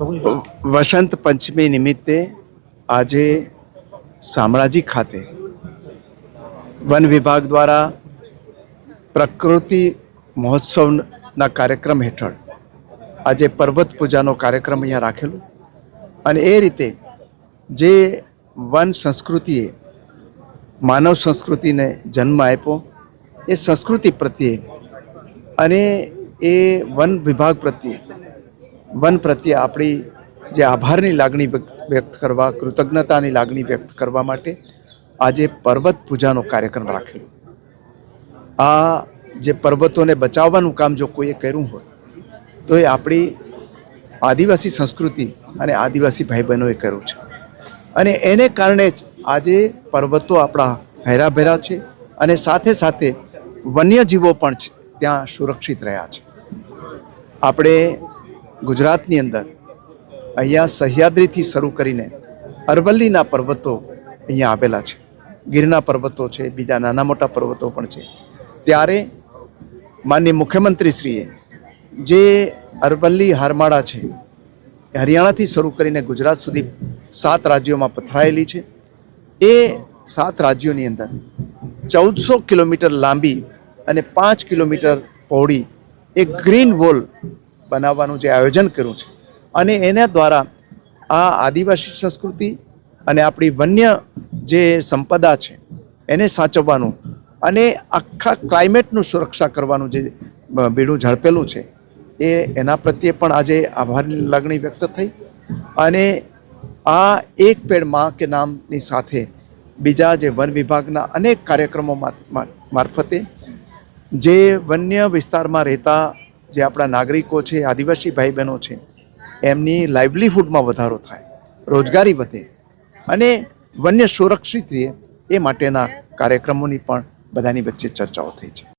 વસંત પંચમી નિમિત્તે આજે શામળાજી ખાતે વન વિભાગ દ્વારા પ્રકૃતિ મહોત્સવના કાર્યક્રમ હેઠળ આજે પર્વત પૂજાનો કાર્યક્રમ અહીંયા રાખેલો અને એ રીતે જે વન સંસ્કૃતિએ માનવ સંસ્કૃતિને જન્મ આપ્યો એ સંસ્કૃતિ પ્રત્યે અને એ વન વિભાગ પ્રત્યે વન પ્રત્યે આપણી જે આભારની લાગણી વ્યક્ત કરવા, કૃતજ્ઞતાની લાગણી વ્યક્ત કરવા માટે આજે પર્વત પૂજાનો કાર્યક્રમ રાખેલો. આ જે પર્વતોને બચાવવાનું કામ જો કોઈએ કર્યું હોય તો એ આપણી આદિવાસી સંસ્કૃતિ અને આદિવાસી ભાઈ બહેનોએ કર્યું છે અને એને કારણે જ આજે પર્વતો આપણા હેરાભેરા છે અને સાથે સાથે વન્યજીવો પણ છે ત્યાં સુરક્ષિત રહ્યા છે. આપણે ગુજરાતની અંદર અહીંયા સહ્યાદ્રીથી શરૂ કરીને અરવલ્લીના પર્વતો અહીંયા આવેલા છે, ગીરના પર્વતો છે, બીજા નાના મોટા પર્વતો પણ છે. ત્યારે માનનીય મુખ્યમંત્રીશ્રીએ જે અરવલ્લી હારમાળા છે એ હરિયાણાથી શરૂ કરીને ગુજરાત સુધી 7 રાજ્યોમાં પથરાયેલી છે. એ 7 રાજ્યોની અંદર 1400 કિલોમીટર લાંબી અને 5 કિલોમીટર પહોળી એક ગ્રીન વોલ બનાવવાનું જે આયોજન કર્યું છે અને એના દ્વારા આ આદિવાસી સંસ્કૃતિ અને આપણી વન્ય જે સંપદા છે એને સાચવવાનું અને આખા ક્લાઇમેટનું સુરક્ષા કરવાનું જે બીડું ઝડપેલું છે એના પ્રત્યે પણ આજે આભારની લાગણી વ્યક્ત થઈ અને આ એક પેડ માં કે નામની સાથે બીજા જે વન વિભાગના અનેક કાર્યક્રમો મારફતે જે વન્ય વિસ્તારમાં રહેતા જે આપણા નાગરિકો છે, આદિવાસી ભાઈ બહેનો છે, એમની લાઇવલીહુડમાં વધારો થાય, રોજગારી વધે અને વન્ય સુરક્ષિત રહે એ માટેના કાર્યક્રમોની પણ બધાની વચ્ચે ચર્ચાઓ થઈ છે.